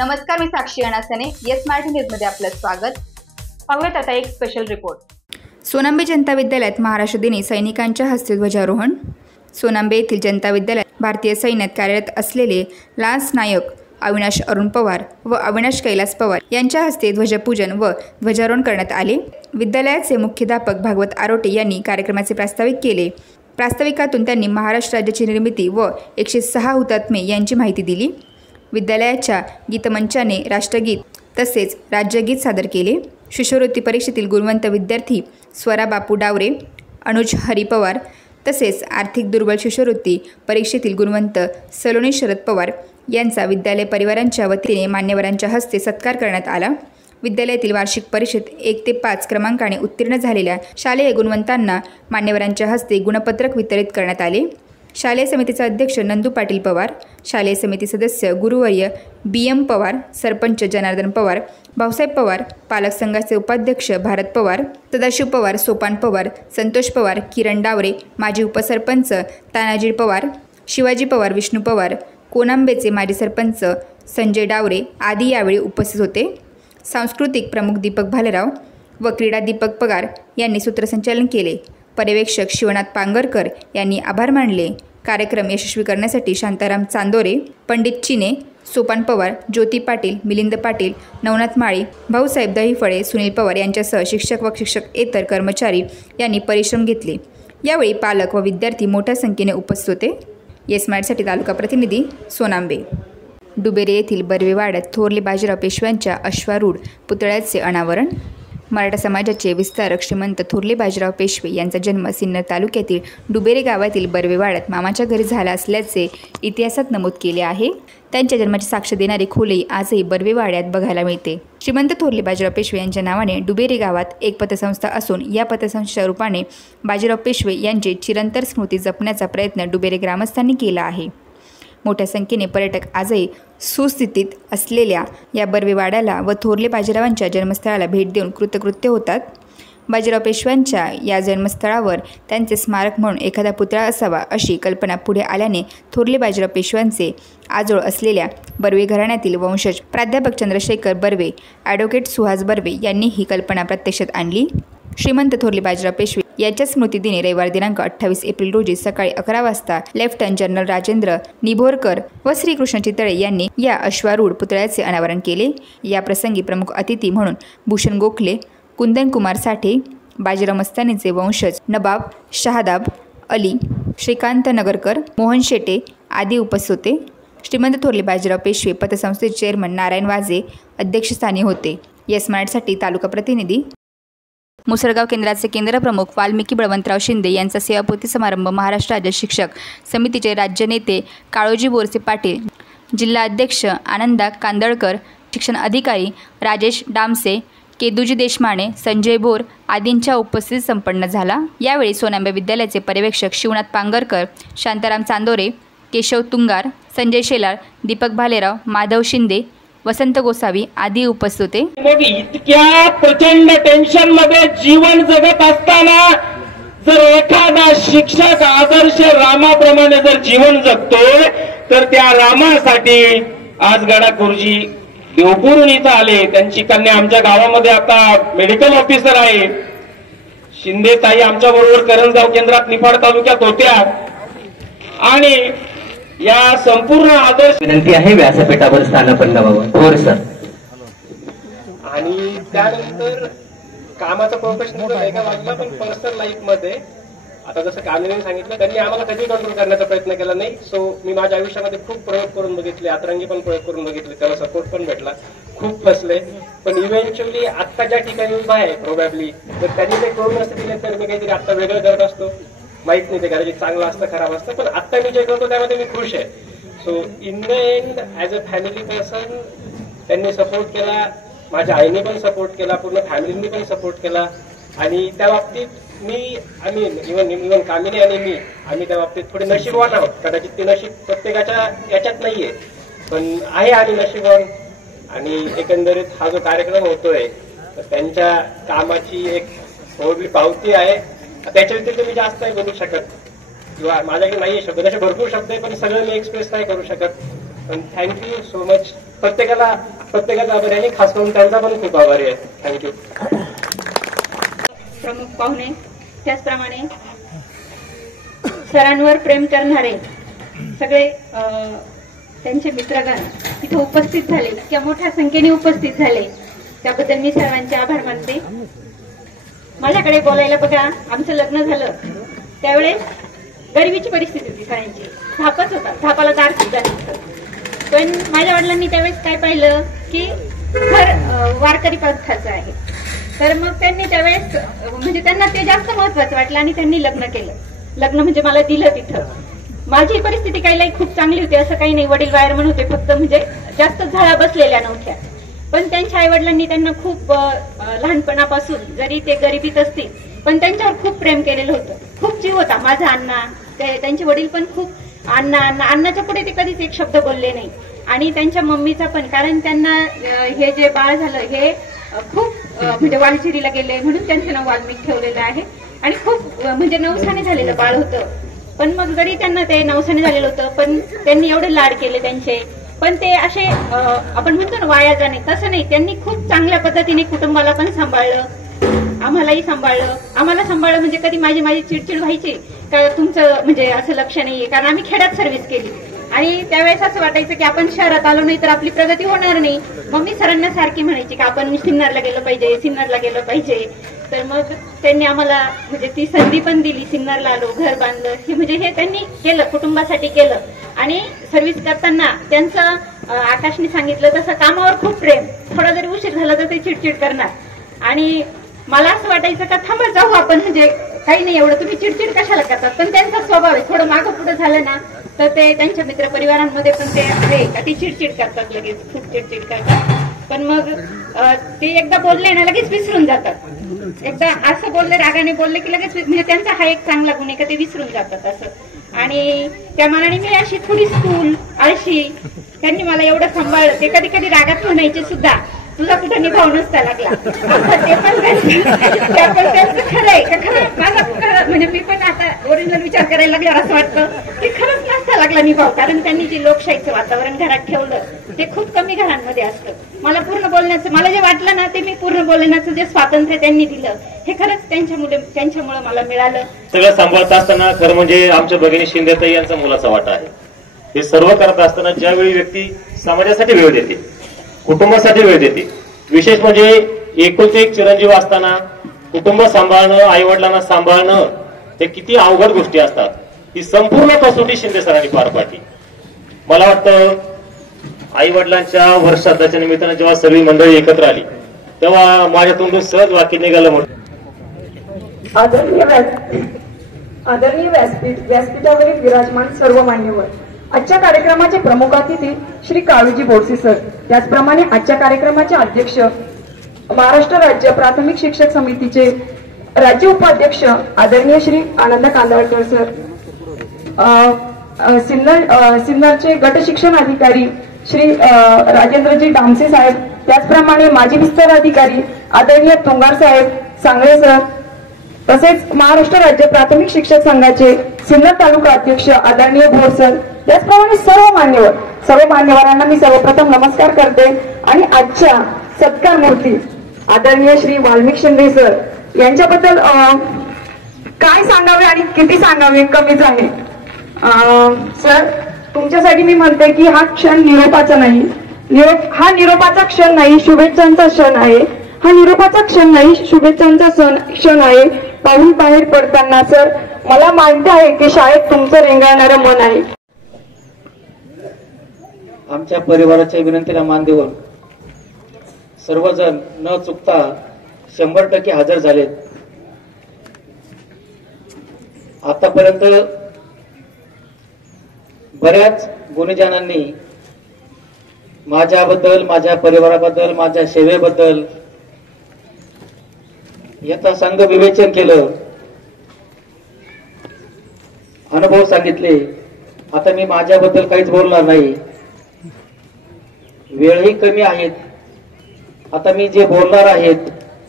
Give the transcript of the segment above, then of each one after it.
नमस्कार, मी साक्षी अनासने. येस मराठी न्यूजमध्ये आपलं स्वागत. पाहूयात आता एक स्पेशल रिपोर्ट. सोनांबे जनता विद्यालयात महाराष्ट्र दिनी सैनिकांच्या हस्ते ध्वजारोहण. सोनांबे येथील जनता विद्यालयात भारतीय सैन्यात कार्यरत असलेले लान्स नायक अविनाश अरुण पवार व अविनाश कैलास पवार यांच्या हस्ते ध्वजपूजन व ध्वजारोहण करण्यात आले. विद्यालयाचे मुख्याध्यापक भागवत आरोटे यांनी कार्यक्रमाचे प्रास्ताविक केले. प्रास्ताविकातून त्यांनी महाराष्ट्र राज्याची निर्मिती व 106 हुतात्मे यांची माहिती दिली. विद्यालयाच्या गीतमंचाने राष्ट्रगीत तसेच राज्यगीत सादर केले. शिष्यवृत्ती परीक्षेतील गुणवंत विद्यार्थी स्वरा बापू डावरे, अनुज हरी पवार तसेच आर्थिक दुर्बल शिष्यवृत्ती परीक्षेतील गुणवंत सलोनी शरद पवार यांचा विद्यालय परिवारांच्या वतीने मान्यवरांच्या हस्ते सत्कार करण्यात आला. विद्यालयातील वार्षिक परीक्षेत 1 ते 5 क्रमांकाने उत्तीर्ण झालेल्या शालेय गुणवंतांना मान्यवरांच्या हस्ते गुणपत्रक वितरित करण्यात आले. शालेय समितीचा अध्यक्ष नंदू पाटील पवार, शालेय समिती सदस्य गुरुवर्य BM पवार, सरपंच जनार्दन पवार, भाऊसाहेब पवार, पालक संघाचे उपाध्यक्ष भारत पवार, सदाशिव पवार, सोपान पवार, संतोष पवार, किरण डावरे, माजी उपसरपंच तानाजी पवार, शिवाजी पवार, विष्णू पवार, कोनांबेचे माजी सरपंच संजय डावरे आदी यावेळी उपस्थित होते. सांस्कृतिक प्रमुख दीपक भालेराव व क्रीडा दीपक पगार यांनी सूत्रसंचालन केले. पर्यवेक्षक शिवनाथ पांगरकर यांनी आभार मानले. कार्यक्रम यशस्वी करण्यासाठी शांताराम चांदोरे, पंडित चिने, सोपान पवार, ज्योती पाटील, मिलिंद पाटील, नवनाथ माळी, भाऊसाहेब दहीफळे, सुनील पवार यांच्यासह शिक्षक व शिक्षकेतर कर्मचारी यांनी परिश्रम घेतले. यावेळी पालक व विद्यार्थी मोठ्या संख्येने उपस्थित होते. येस मराठीसाठी तालुका प्रतिनिधी सोनांबे. डुबेरे येथील बर्वेवाड्यात थोरले बाजीराव पेशव्यांच्या अश्वारूढ पुतळ्याचे अनावरण. मराठा समाजाचे विस्तारक श्रीमंत थोरले बाजीराव पेशवे यांचा जन्म सिन्नर तालुक्यातील डुबेरे गावातील बर्वेवाड्यात मामाच्या घरी झाला असल्याचे इतिहासात नमूद केले आहे. त्यांच्या जन्माची साक्ष देणारी खोली आजही बर्वेवाड्यात बघायला मिळते. श्रीमंत थोरले बाजीराव पेशवे यांच्या नावाने डुबेरे गावात एक पतसंस्था असून या पतसंस्थेच्या रूपाने बाजीराव पेशवे यांची चिरंतर स्मृती जपण्याचा प्रयत्न डुबेरे ग्रामस्थांनी केला आहे. मोठ्या संख्येने पर्यटक आजही सुस्थितीत असलेल्या या बर्वेवाड्याला व थोरले बाजीरावांच्या जन्मस्थळाला भेट देऊन कृतकृत्य होतात. बाजीराव पेशव्यांच्या या जन्मस्थळावर त्यांचे स्मारक म्हणून एखादा पुतळा असावा अशी कल्पना पुढे आल्याने थोरले बाजीराव पेशव्यांचे आजोळ असलेल्या बर्वे घराण्यातील वंशज प्राध्यापक चंद्रशेखर बर्वे, ॲडव्होकेट सुहास बर्वे यांनी ही कल्पना प्रत्यक्षात आणली. श्रीमंत थोरले बाजीराव पेशवे यांच्या स्मृतिदिनी रविवार दिनांक 28 एप्रिल रोजी सकाळी 11 वाजता लेफ्टनंट जनरल राजेंद्र निभोरकर व श्रीकृष्ण चितळे यांनी या अश्वारूढ पुतळ्याचे अनावरण केले. या प्रसंगी प्रमुख अतिथी म्हणून भूषण गोखले, कुंदनकुमार साठे, बाजीराव मस्तानीचे वंशज नबाब शहादाब अली, श्रीकांत नगरकर, मोहन शेटे आदी उपस्थित होते. श्रीमंत थोरले बाजीराव पेशवे पतसंस्थेचे चेअरमन नारायण वाजे अध्यक्षस्थानी होते. येस मराठीसाठी तालुका प्रतिनिधी मुसळगाव केंद्राचे केंद्रप्रमुख वाल्मिकी बळवंतराव शिंदे यांचा सेवापूर्ती समारंभ. महाराष्ट्र राज्य शिक्षक समितीचे राज्य नेते काळोजी बोरसे पाटील, जिल्हा अध्यक्ष आनंदा कांदळकर, शिक्षण अधिकारी राजेश डामसे, केदूजी देशमाने, संजय भोर आदींच्या उपस्थितीत संपन्न झाला. यावेळी सोनांबे विद्यालयाचे पर्यवेक्षक शिवनाथ पांगरकर, शांताराम चांदोरे, केशव तुंगार, संजय शेलार, दीपक भालेराव, माधव शिंदे, वसंत गोसावी आदी उपस्थित होते. मग इतक्या प्रचंड टेन्शन मध्ये जीवन जगत असताना जर एखादा शिक्षक आदर्श रामाप्रमाणे जर जीवन जगतोय तर त्या रामासाठी आज गडा गुरुजी देवपूरून इथं आले. त्यांची कन्या आमच्या गावामध्ये आता मेडिकल ऑफिसर आहे. शिंदे ताई आमच्या बरोबर करंजगाव केंद्रात निफाड तालुक्यात होत्या आणि या संपूर्ण आदर्श विनंती आहे व्यासपीठावर स्थानपन्न व्हावं. थोर सर. आणि त्यानंतर कामाचा प्रोफेशनल एका बाजूला पण पर्सनल लाईफ मध्ये आता जसं कामिनीने सांगितलं त्यांनी आम्हाला कधी कंट्रोल करण्याचा प्रयत्न केला नाही. सो मी माझ्या आयुष्यामध्ये खूप प्रयोग करून बघितले, अतरंगी पण प्रयोग करून बघितले, त्याला सपोर्ट पण भेटला, खूप फसले. पण इव्हेंच्युअली आता ज्या ठिकाणी उभा आहे प्रोबॅबली तर त्यांनी ते करून नसते दिले तर मी काहीतरी आता वेगळं करत असतो. माहित नाही ते कदाचित चांगलं असतं खराब असतं, पण आता मी जे करतो त्यामध्ये मी खुश आहे. So in the end as a family person त्यांनी सपोर्ट केला, माझ्या आईने पण सपोर्ट केला, पूर्ण फॅमिलीने पण सपोर्ट केला. आणि त्या बाबतीत मी इव्हन कामिनी आणि मी आम्ही त्या बाबतीत थोडे नशीबवान आहोत. कदाचित ते नशीब प्रत्येकाच्या याच्यात नाहीये पण आहे आणि नशीबवान. आणि एकंदरीत हा जो कार्यक्रम होतोय तर त्यांच्या कामाची एक थोडी पावती आहे. त्याच्या व्यतिरिक्त मी जास्त नाही बोलू शकत किंवा माझ्याकडे नाहीये शब्द, तसे भरपूर शब्द आहे पण सगळं मी एक्सप्रेस नाही करू शकत. पण थँक्यू सो मच प्रत्येकाचा आभारी आहे, खास करून त्यांचा पण खूप आभारी आहे. थँक्यू. प्रमुख पाहुणे, त्याचप्रमाणे सरांवर प्रेम करणारे सगळे त्यांचे मित्रगण तिथे उपस्थित झाले, इतक्या मोठ्या संख्येने उपस्थित झाले, त्याबद्दल मी सर्वांचे आभार मानते. माझ्याकडे बोलायला बघा, आमचं लग्न झालं त्यावेळेस गरिबीची परिस्थिती होती, सरांची धापच होता, धापाला दार सुद्धा नव्हतं. पण माझ्या वडिलांनी त्यावेळेस काय पाहिलं की घर वारकरी पथाचं आहे, तर मग त्यांनी त्यावेळेस म्हणजे त्यांना ते जास्त महत्वाचं वाटलं आणि त्यांनी लग्न केलं. लग्न म्हणजे मला दिलं तिथं. माझी परिस्थिती काही खूप चांगली होती असं काही नाही, वडील वायरमन होते, फक्त म्हणजे जास्त झळा बसलेल्या नव्हत्या. पण त्यांच्या आई वडिलांनी त्यांना खूप लहानपणापासून, जरी ते गरिबीत असतील पण त्यांच्यावर खूप प्रेम केलेलं होतं, खूप जीव होता. माझा अण्णा, त्यांचे वडील पण खूप अण्णाच्या पुढे ते कधीच एक शब्द बोलले नाही. आणि त्यांच्या मम्मीचा पण, कारण त्यांना हे जे बाळ झालं हे खूप म्हणजे वालचिरीला गेले म्हणून त्यांचं नाव वाल्मिक ठेवलेलं आहे. आणि खूप म्हणजे नवसाने झालेलं बाळ होतं, पण मग जरी त्यांना ते नवसाने झालेलं होतं पण त्यांनी एवढे लाड केले त्यांचे. पण ते असे आपण म्हणतो ना वाया जाणे, तसं नाही, त्यांनी खूप चांगल्या पद्धतीने कुटुंबाला पण सांभाळलं, आम्हालाही सांभाळलं. आम्हाला सांभाळलं म्हणजे कधी माझी चिडचिड व्हायची का तुमचं म्हणजे असं लक्ष नाहीये, कारण आम्ही खेड्यात सर्व्हिस केली आणि त्यावेळेस असं वाटायचं की आपण शहरात आलो नाही तर आपली प्रगती होणार नाही. मग मी सरांना सारखी म्हणायची की आपण सिन्नरला गेलं पाहिजे. तर मग त्यांनी आम्हाला म्हणजे ती संधी पण दिली, सिन्नरला आलो, घर बांधलं, हे म्हणजे हे त्यांनी केलं, कुटुंबासाठी केलं. आणि सर्व्हिस करताना त्यांचं आकाशने सांगितलं तसं कामावर खूप प्रेम, थोडा जरी उशीर झाला तर ते चिडचिड करणार. आणि मला असं वाटायचं का थांबा जाऊ आपण, म्हणजे काही नाही एवढं, तुम्ही चिडचिड कशाला करतात. पण त्यांचा स्वभाव आहे, थोडं मागं पुढे झालं ना तर ते त्यांच्या मित्रपरिवारांमध्ये पण ते आहे का ती चिडचिड करतात, लगेच खूप चिडचिड करतात. पण मग ते एकदा बोलले ना लगेच विसरून जातात, एकदा असं बोलले रागाने बोलले की लगेच, म्हणजे त्यांचा हा एक चांगला गुण आहे का ते विसरून जातात असं. आणि त्या मनाने मी अशी थोडी स्थूल आळशी, त्यांनी मला एवढं सांभाळलं. ते कधी कधी रागात म्हणायचे सुद्धा तुझा कुठे निभाव नसता लागला, ते पण त्यांचं खरं आहे का, खरं माझा म्हणजे मी पण आता ओरिजिनल विचार करायला लागल्यावर असं वाटतं की खरंच नसता लागला निभाव. कारण त्यांनी जे लोकशाहीचं वातावरण घरात ठेवलं ते खूप कमी घरांमध्ये असतं. मला पूर्ण बोलण्याचं, मला जे वाटलं ना ते मी पूर्ण बोलण्याचं जे स्वातंत्र्य त्यांनी दिलं हे खरंच त्यांच्यामुळे मला मिळालं. सगळं सांभाळत असताना खरं म्हणजे आमच्या भगिनी शिंदेताई यांचा मोलाचा वाटा आहे. हे सर्व करत असताना ज्यावेळी व्यक्ती समाजासाठी वेळ देते, कुटुंबासाठी वेळ देते, विशेष म्हणजे एकुलते एक चिरंजीव असताना कुटुंब सांभाळणं, आई वडिलांना सांभाळणं हे किती अवघड गोष्टी असतात. ही संपूर्ण कसोटी शिंदे सरांनी पार पाडली. मला वाटतं आई वडिलांच्या वर्षश्राद्धाच्या निमित्तानं जेव्हा सगळी मंडळी एकत्र आली तेव्हा माझ्या तोंडून सहज वाक्य निघालं म्हणून, आदरणीय व्यासपीठावरील विराजमान सर्व मान्यवर, आजच्या कार्यक्रमाचे प्रमुख अतिथी श्री काळूजी बोरसे सर, त्याचप्रमाणे आजच्या कार्यक्रमाचे अध्यक्ष, महाराष्ट्र राज्य प्राथमिक शिक्षक समितीचे राज्य उपाध्यक्ष आदरणीय श्री आनंद कांदळकर सर, सिन्नरचे गट शिक्षण अधिकारी श्री राजेंद्रजी डामसे साहेब, त्याचप्रमाणे माजी विस्तार अधिकारी आदरणीय तुंगार साहेब सांगळे सर, तसेच महाराष्ट्र राज्य प्राथमिक शिक्षक संघाचे सिन्नर तालुका अध्यक्ष आदरणीय भोर सर, त्याचप्रमाणे सर्व मान्यवरांना मी सर्वप्रथम नमस्कार करते. आणि आजच्या सत्कार मूर्ती आदरणीय श्री वाल्मिक शिंदे सर यांच्याबद्दल काय सांगावे आणि किती सांगावे कमीच आहे. सर, तुमच्यासाठी मी म्हणते की हा क्षण निरोपाचा नाही, हा निरोपाचा क्षण नाही, शुभेच्छांचा क्षण आहे. हा निरोपाचा क्षण नाही, शुभेच्छांचा क्षण आहे. पाऊल बाहेर पडताना सर मला माहिती आहे की शाळेत तुमचं रेंगाळणारं मन आहे. आमच्या परिवाराच्या विनंतीला मान देऊन सर्वजण न चुकता 100% हजर झालेत. आतापर्यंत बऱ्याच गुणीजनांनी माझ्याबद्दल, माझ्या परिवाराबद्दल, माझ्या सेवेबद्दल याचा संघ विवेचन केलं, अनुभव सांगितले. आता मी माझ्याबद्दल काहीच बोलणार नाही, वेळही कमी आहेत. आता मी जे बोलणार आहेत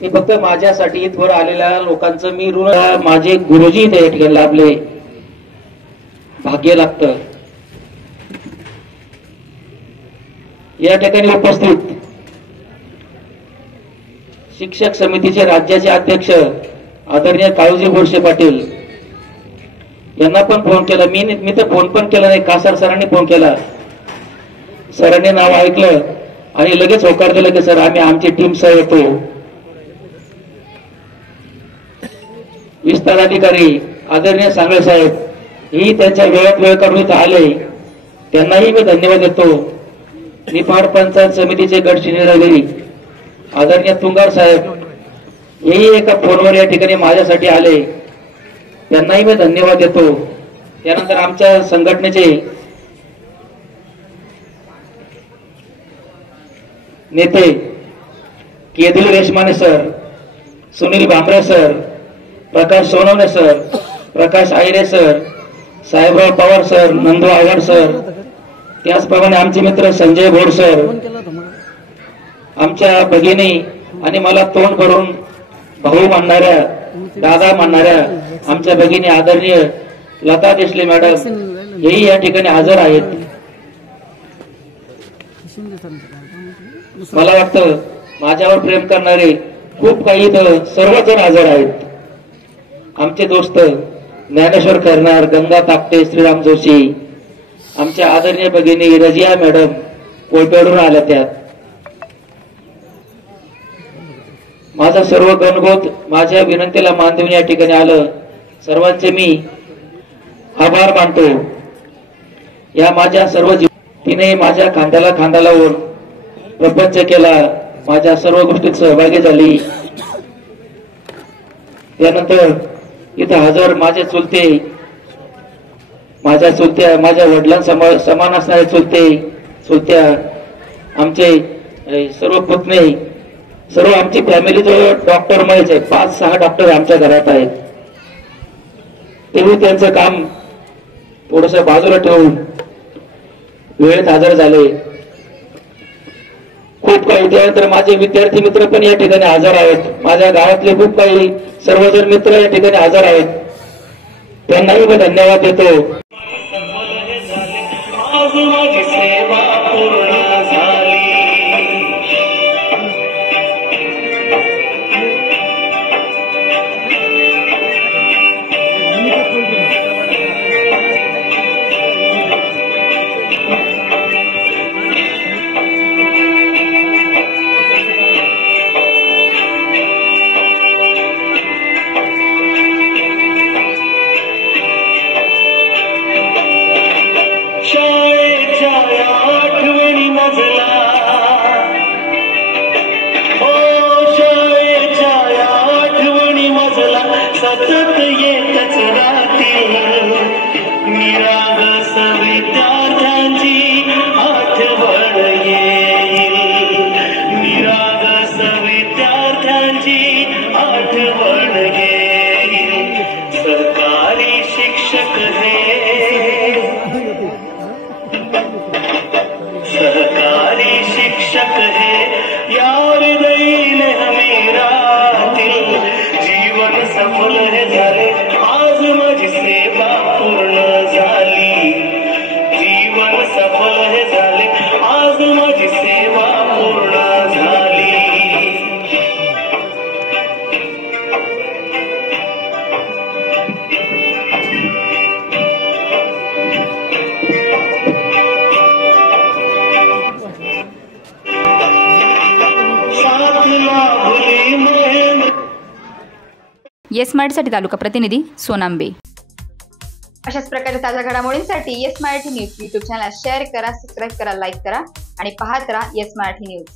ते फक्त माझ्यासाठी इथवर आलेल्या लोकांचं मी ऋण, माझे गुरुजी त्या ठिकाणी लाभले, भाग्य लागतं. या ठिकाणी उपस्थित शिक्षक समितीचे राज्याचे अध्यक्ष आदरणीय काळूजी बोरसे पाटील यांना पण फोन केला. मी तर फोन पण केला नाही, कासार सरांनी फोन केला. सरांनी नाव ऐकलं आणि लगेच होकार दिलं की सर आम्ही आमची टीम सह येतो. विस्तार अधिकारी आदरणीय सांगळे साहेब ही त्यांच्या वेळात वेळ काढून इथं आले, त्यांनाही मी धन्यवाद देतो. निफाड पंचायत समितीचे गडचिरोली आदरणीय तुंगार साहेब हेही एका फोनवर या ठिकाणी माझ्यासाठी आले, त्यांनाही मी धन्यवाद देतो. त्यानंतर आमच्या संघटनेचे नेते Kedil Reshmane sir, Sunil Bhambare sir, Prakash Sonawane sir, Prakash Ayre sir, Sahebrao Pawar sir, Nandu Awhad sir, त्याचप्रमाणे आमचे मित्र संजय भोर सर, आमच्या भगिनी आणि मला तोंड भरून भाऊ म्हणणाऱ्या, दादा म्हणणाऱ्या आमच्या भगिनी आदरणीय लता देशले मॅडम हेही या ठिकाणी हजर आहेत. मला वाटतं माझ्यावर प्रेम करणारे खूप काही सर्वजण हजर आहेत. आमचे दोस्त ज्ञानेश्वर करणार, गंगा तापटे, श्रीराम जोशी, आमच्या आदरणीय भगिनी रजिया मॅडम कोळपेडून आल्या. त्यात माझा सर्व गणगोत माझ्या विनंतीला मान देऊन या ठिकाणी आलं. सर्वांचे मी आभार मानतो. या माझ्या सर्व तिने माझ्या खांद्याला खांदा लावून प्रपंच केला, माझ्या सर्व गोष्टीत सहभागी झाली. त्यानंतर इथं हजर माझे चुलते, माझ्या वडिलांसमोर समान असणारे चुलत्या, आमचे सर्व पुतणे, सर्व आमची फॅमिली जो डॉक्टर मयच आहे, 5-6 डॉक्टर आमच्या घरात आहेत. तेही त्यांचं काम थोडस बाजूला ठेवून वेळेत हजर झाले. खूप काही. त्यानंतर माझे विद्यार्थी मित्र पण या ठिकाणी हजर आहेत. माझ्या गावातले खूप काही सर्वजण मित्र या ठिकाणी हजर आहेत, त्यांनाही मी धन्यवाद देतो. येस मराठीसाठी तालुका प्रतिनिधी सोनांबे. अशाच प्रकारे ताज्या घडामोडींसाठी yes Marathi news YouTube channel share करा, सबस्क्राईब करा, लाईक करा आणि पाहत राहा येस मराठी न्यूज.